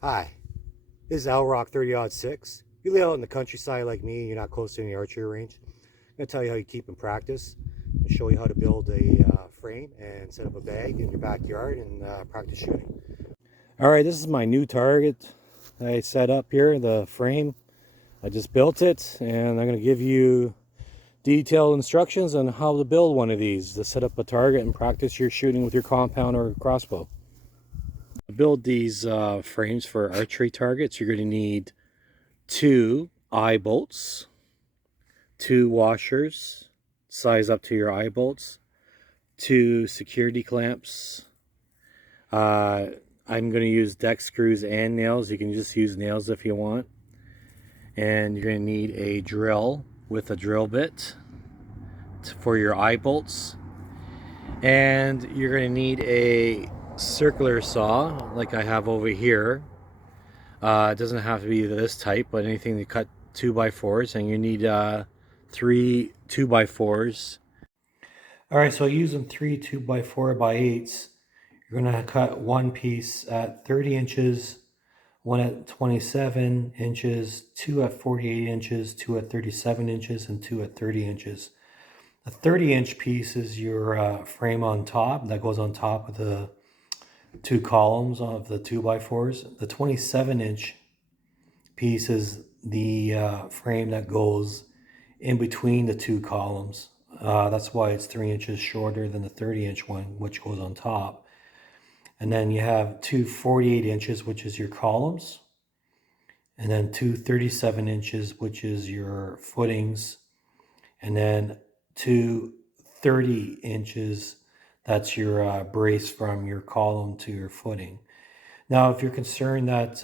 Hi, this is Al Rock 30-06. You live out in the countryside like me and you're not close to any archery range. I'm going to tell you how you keep in practice and show you how to build a frame and set up a bag in your backyard and practice shooting. All right, this is my new target I set up here, the frame. I just built it and I'm going to give you detailed instructions on how to build one of these to set up a target and practice your shooting with your compound or crossbow. To build these frames for archery targets, you're going to need 2 eye bolts, 2 washers, size up to your eye bolts, 2 security clamps. I'm going to use deck screws and nails. You can just use nails if you want. And you're going to need a drill with a drill bit for your eye bolts. And you're going to need a circular saw like I have over here. It doesn't have to be this type, but anything to cut 2x4s, and you need 3 2x4s. All right, so using 3 2x4x8s, you're going to cut one piece at 30 inches, one at 27 inches, 2 at 48 inches, 2 at 37 inches, and 2 at 30 inches. A 30-inch piece is your frame on top that goes on top of the 2 columns of the 2x4s. The 27-inch piece is the frame that goes in between the 2 columns. That's why it's 3 inches shorter than the 30-inch one, which goes on top. And then you have 2 48 inches, which is your columns, and then 2 37 inches, which is your footings, and then 2 30 inches, that's your brace from your column to your footing. Now, if you're concerned that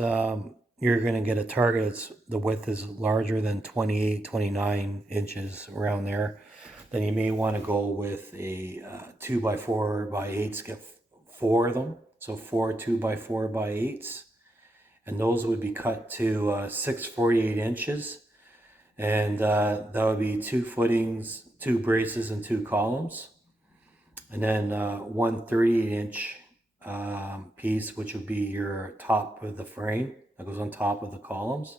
you're going to get a target that's the width is larger than 28, 29 inches around there, then you may want to go with a 2x4x8s, get 4 of them. So 4 2x4x8s. And those would be cut to 6 48 inches. And that would be 2 footings, 2 braces, and 2 columns. And then 1 38-inch piece, which would be your top of the frame that goes on top of the columns,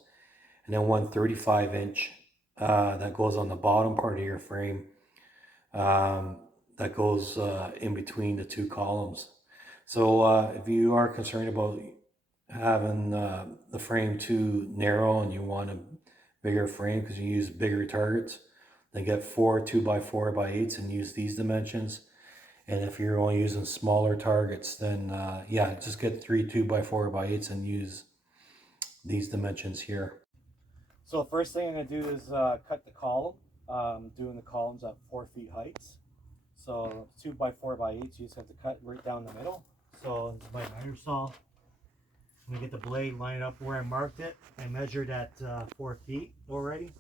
and then 1 35-inch that goes on the bottom part of your frame, that goes in between the 2 columns. So if you are concerned about having the frame too narrow and you want a bigger frame because you use bigger targets, then get 4 2x4x8s and use these dimensions. And if you're only using smaller targets, then yeah, just get 3 2x4x8s and use these dimensions here. So first thing I'm going to do is cut the column. Doing the columns at 4 feet heights. So 2x4x8s, you just have to cut right down the middle. So this is my miter saw. I'm going to get the blade, line it up where I marked it. I measured at 4 feet already.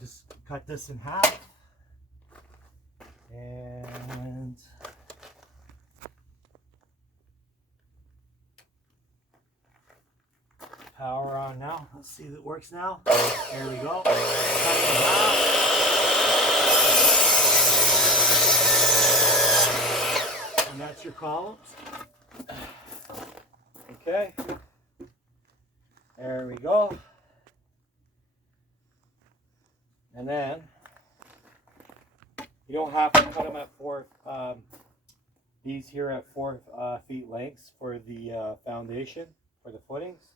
Just cut this in half. And power on now. Let's see if it works now. There we go. Cut it in half. And that's your columns. Okay. There we go. And then you don't have to cut them at 4. These here at 4 feet lengths for the foundation, for the footings.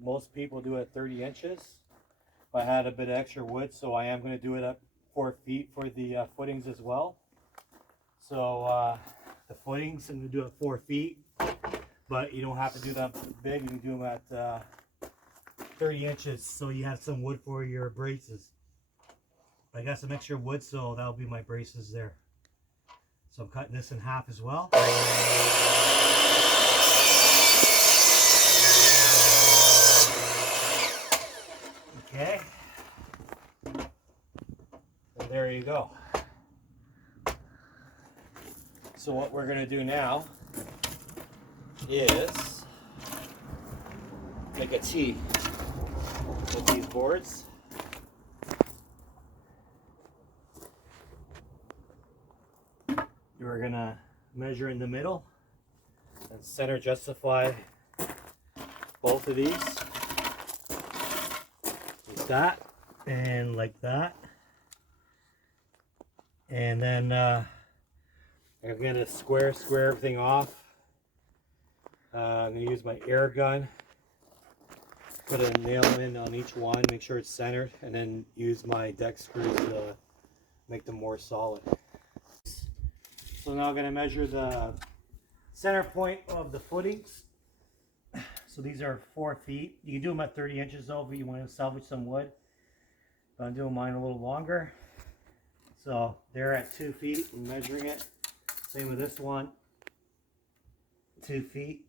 Most people do it at 30 inches. I had a bit of extra wood, so I am going to do it at 4 feet for the footings as well. So the footings, I'm going to do it at 4 feet, but you don't have to do that big. You can do them at 30 inches, so you have some wood for your braces. I got some extra wood, so that'll be my braces there. So I'm cutting this in half as well. Okay. And there you go. So what we're going to do now is make a T with these boards. We're going to measure in the middle and center justify both of these like that and like that. And then I'm going to square everything off. I'm going to use my air gun, put a nail in on each one, make sure it's centered, and then use my deck screws to make them more solid. So now I'm going to measure the center point of the footings. So these are 4 feet. You can do them at 30 inches though if you want to salvage some wood. But I'm doing mine a little longer. So they're at 2 feet. I'm measuring it. Same with this one. 2 feet.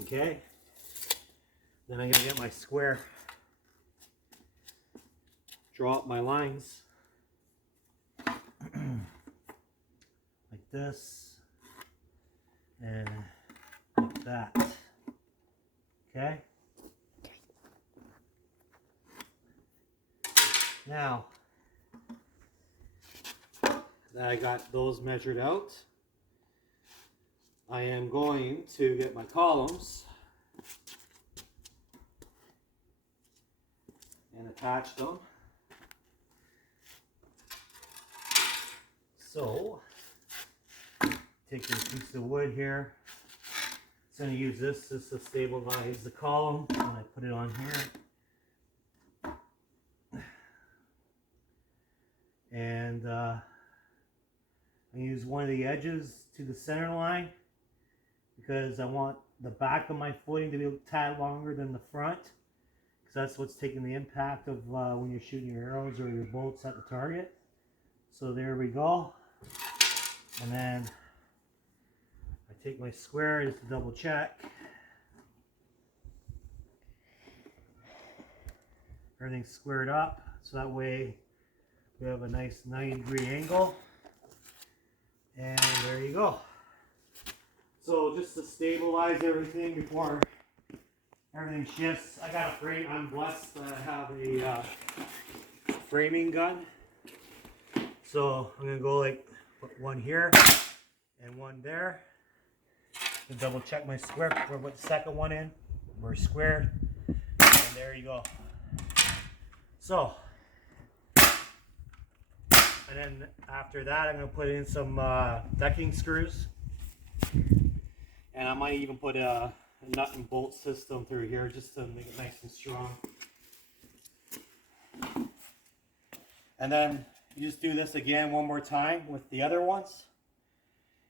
Okay. Then I'm going to get my square. Draw up my lines. Like this. And like that. Okay. Now that I got those measured out, I am going to get my columns and attach them. So, take this piece of wood here. I'm going to use this to stabilize the column when I put it on here. And I use one of the edges to the center line because I want the back of my footing to be a tad longer than the front, because that's what's taking the impact of when you're shooting your arrows or your bolts at the target. So there we go. And then I take my square just to double check. Everything's squared up, so that way we have a nice 90-degree angle. And there you go. So just to stabilize everything before everything shifts, I got a frame. I'm blessed that I have a framing gun. So I'm going to go like put one here and one there. To double check my square before I put the second one in. We're squared. And there you go. So, and then after that I'm going to put in some decking screws. And I might even put a nut and bolt system through here just to make it nice and strong. And then you just do this again one more time with the other ones.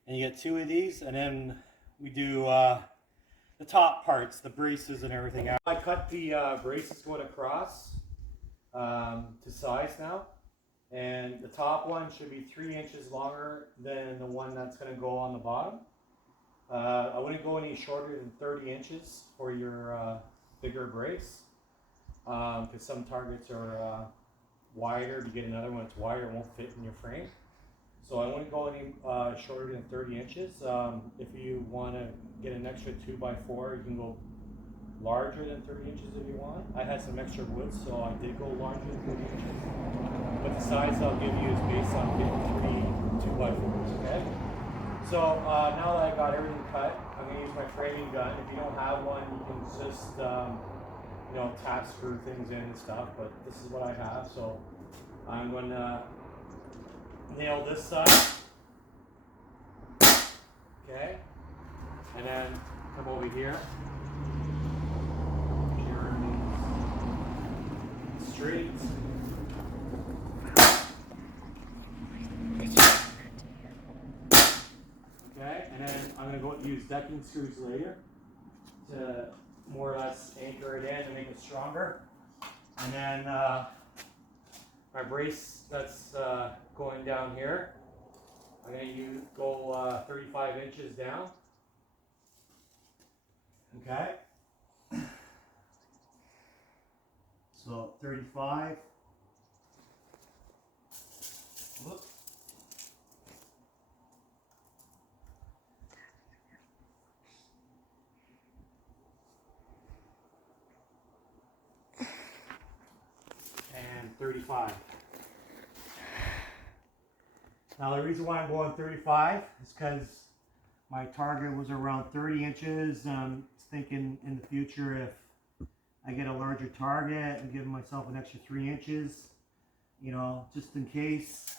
And you get 2 of these, and then we do the top parts, the braces and everything out. I cut the braces going across to size now. And the top one should be 3 inches longer than the one that's going to go on the bottom. I wouldn't go any shorter than 30 inches for your bigger brace, because some targets are wider. If you get another one that's wider, it won't fit in your frame. So I wouldn't go any shorter than 30 inches. If you want to get an extra 2x4, you can go larger than 30 inches if you want. I had some extra wood, so I did go larger than 30 inches. But the size I'll give you is based on getting 3 2x4s, okay? So now that I got everything cut, I'm going to use my framing gun. If you don't have one, you can just you know, tap screw things in and stuff, but this is what I have. So I'm going to nail this side, okay, and then come over here, make sure everything's straight. Okay, and then I'm going to go use decking screws later to more or less anchor it in and make it stronger. And then my brace that's going down here, I'm going to go 35 inches down. Okay. So 35. Whoop. And 35. Now the reason why I'm going 35 is because My target was around 30 inches. Thinking in the future if I get a larger target and give myself an extra 3 inches, you know, just in case.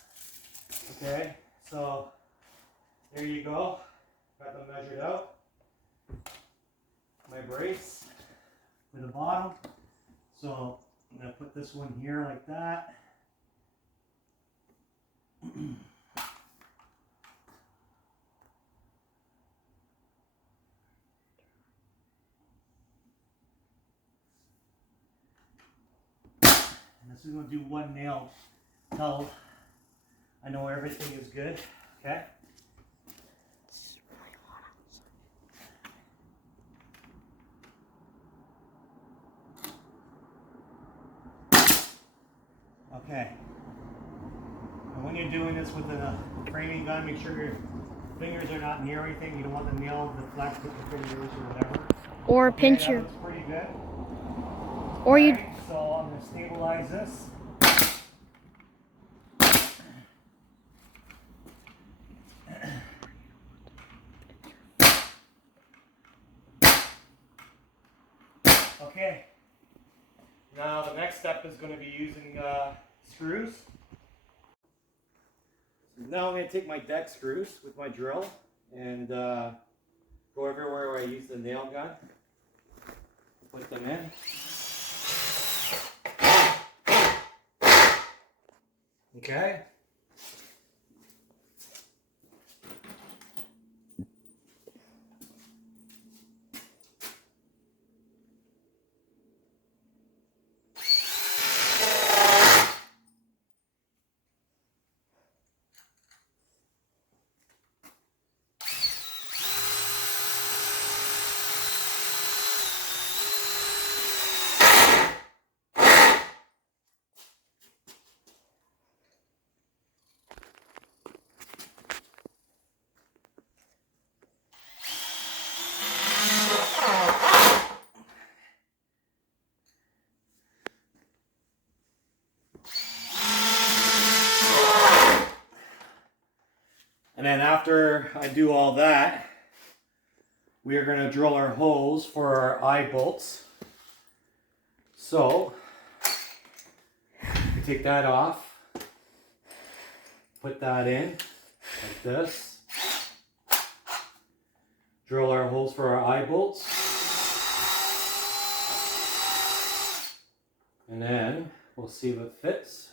Okay, so there you go. Got them measured out. My brace for the bottom. So I'm going to put this one here like that. And this is going to do one nail till I know everything is good. Okay. Okay. And when you're doing this with the framing gun, make sure your fingers are not near anything. You don't want the nail to deflect with your fingers or whatever. Or okay, pinch that your. looks pretty good. Or you. So I'm going to stabilize this. Okay. Now the next step is going to be using screws. So now I'm going to take my deck screws with my drill and go everywhere where I use the nail gun. Put them in. Okay. And then after I do all that, we are going to drill our holes for our eye bolts. So, we take that off, put that in like this, drill our holes for our eye bolts, and then we'll see if it fits.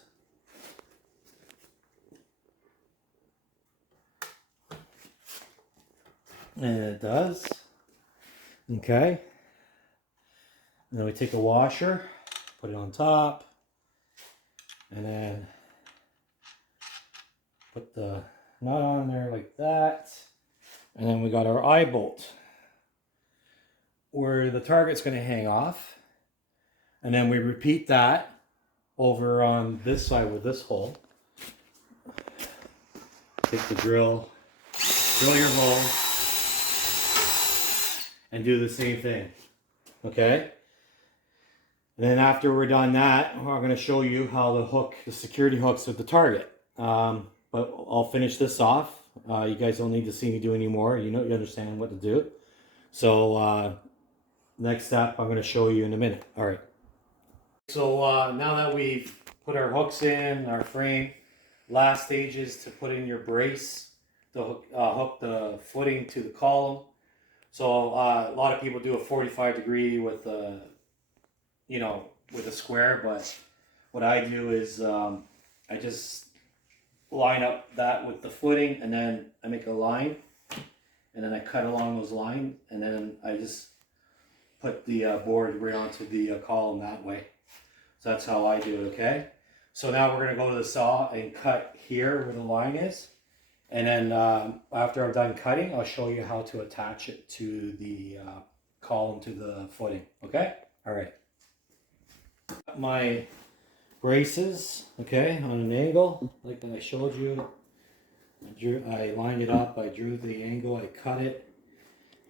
And it does. Okay. And then we take a washer, put it on top, and then put the nut on there like that. And then we got our eye bolt where the target's going to hang off. And then we repeat that over on this side with this hole. Take the drill your hole, and do the same thing. Okay? And then after we're done that, I'm going to show you how to hook the security hooks with the target. But I'll finish this off. You guys don't need to see me do any more. You understand what to do. So next step I'm going to show you in a minute. All right. So now that we've put our hooks in, our frame, last stage is to put in your brace to hook the footing to the column. So a lot of people do a 45 degree with a, with a square, but what I do is I just line up that with the footing, and then I make a line, and then I cut along those lines, and then I just put the board right onto the column that way. So that's how I do it, okay? So now we're going to go to the saw and cut here where the line is. And then after I'm done cutting, I'll show you how to attach it to the column, to the footing, okay? All right. My braces, okay, on an angle, like I showed you. I lined it up, I drew the angle, I cut it,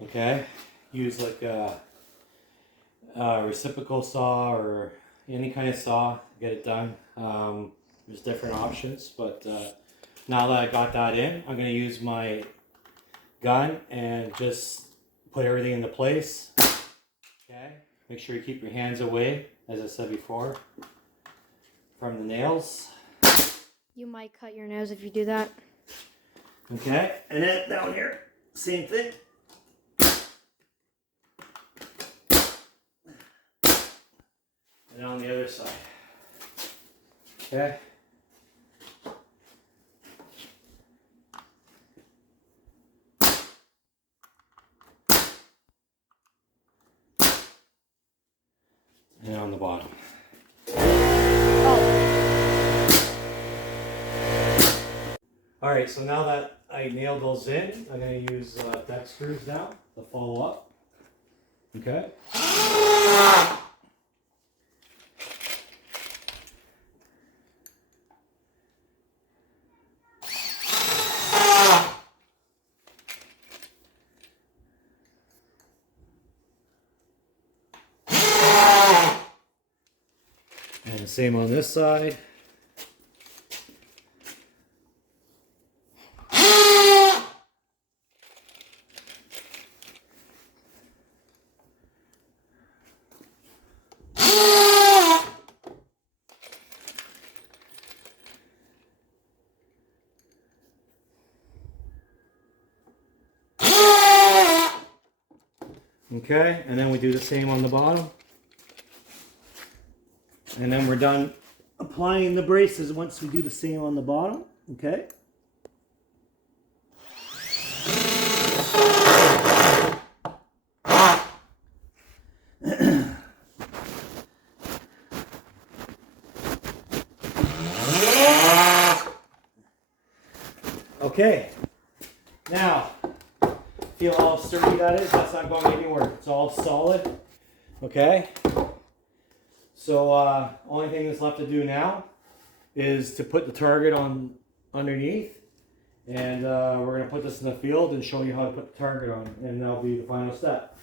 okay? Use like a reciprocal saw or any kind of saw to get it done. There's different options, but now that I got that in, I'm going to use my gun and just put everything into place. Okay, make sure you keep your hands away, as I said before, from the nails. You might cut your nose if you do that. Okay, and then down here, same thing. And on the other side. Okay. And on the bottom. All right, so now that I nailed those in, I'm going to use deck screws now to follow up. Okay. And the same on this side. Okay, and then we do the same on the bottom. And then we're done applying the braces once we do the same on the bottom. Okay. Okay. Now, feel how sturdy that is? That's not going anywhere. It's all solid. Okay. So only thing that's left to do now is to put the target on underneath, and we're going to put this in the field and show you how to put the target on, and that'll be the final step.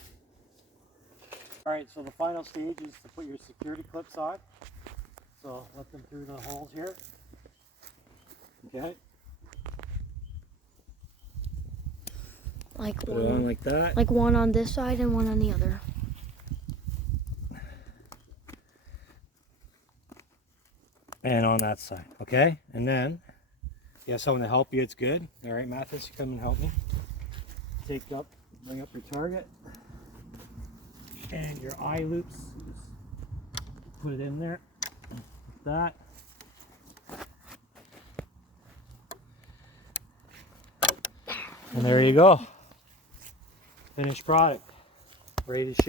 All right, so the final stage is to put your security clips on. So let them through the holes here. Okay. Like Put it on like that. Like one on this side and one on the other. And on that side, okay? And then, you have someone to help you, it's good. All right, Mathis, you come and help me. Bring up your target. And your eye loops. Just put it in there, like that. And there you go. Finished product. Ready to shoot.